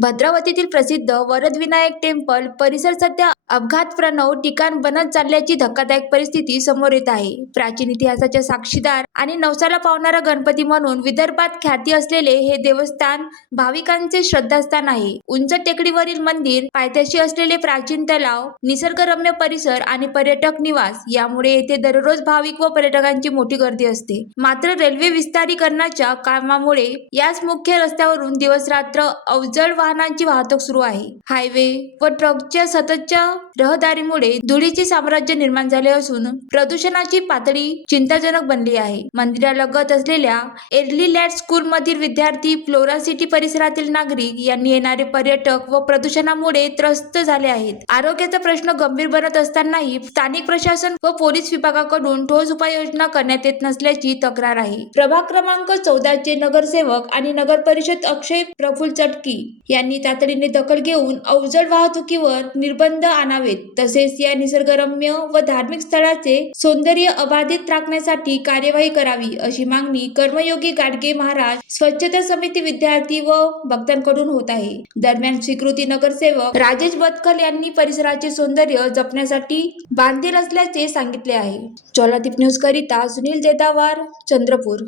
भद्रावतीतील प्रसिद्ध वरदविनायक टेम्पल परिसर सध्या अपघातप्रवण ठिकाण बनत चालल्याची धक्कादायक परिस्थिती समोर येत आहे. प्राचीन इतिहासाच्या साक्षीदार आणि नवसाला पावणारा गणपती म्हणून विदर्भात ख्याती असलेले हे देवस्थान भाविकांचे श्रद्धास्थान आहे. उंच टेकडीवरील मंदिर, पायथ्याशी असलेले प्राचीन तलाव, निसर्गरम्य परिसर आणि पर्यटक निवास यामुळे येथे दररोज भाविक व पर्यटकांची मोठी गर्दी असते. मात्र रेल्वे विस्तारीकरणाच्या कामामुळे याच मुख्य रस्त्यावरून दिवस-रात्र अवजड वाहनांची वाहतूक सुरू आहे. हायवे व ट्रकच्या सततच्या रहदारीमुळे धुळीचे साम्राज्य निर्माण झाले असून प्रदूषणाची पातळी चिंताजनक बनली आहे. मंदिरालगत असलेल्या एर्ली लॅड स्कूल मधील विद्यार्थी, फ्लोरा सिटी परिसरातील नागरिक यांनी येणारे पर्यटक व प्रदूषणामुळे त्रस्त झाले आहेत. आरोग्याचा प्रश्न गंभीर बनत असतानाही स्थानिक प्रशासन व पोलीस विभागाकडून ठोस उपाययोजना करण्यात येत नसल्याची तक्रार आहे. प्रभाग क्रमांक 14 चे नगरसेवक आणि नगर परिषद अक्षय प्रफुल्ल चटकी यांनी तातडीने दखल घेऊन अवजड वाहतुकीवर निर्बंध आणावेत, तसेच या निसर्गरम्य व धार्मिक स्थळाचे सौंदर्य अबाधित राखण्यासाठी कार्यवाही करावी, अशी मागणी कर्मयोगी गाडगे महाराज स्वच्छता समिती विद्यार्थी व भक्तांकडून होत आहे. दरम्यान स्वीकृती नगरसेवक राजेश बदकल यांनी परिसराचे सौंदर्य जपण्यासाठी बांधील असल्याचे सांगितले आहे. ज्वालादीप न्यूज करिता सुनील जेदावार, चंद्रपूर.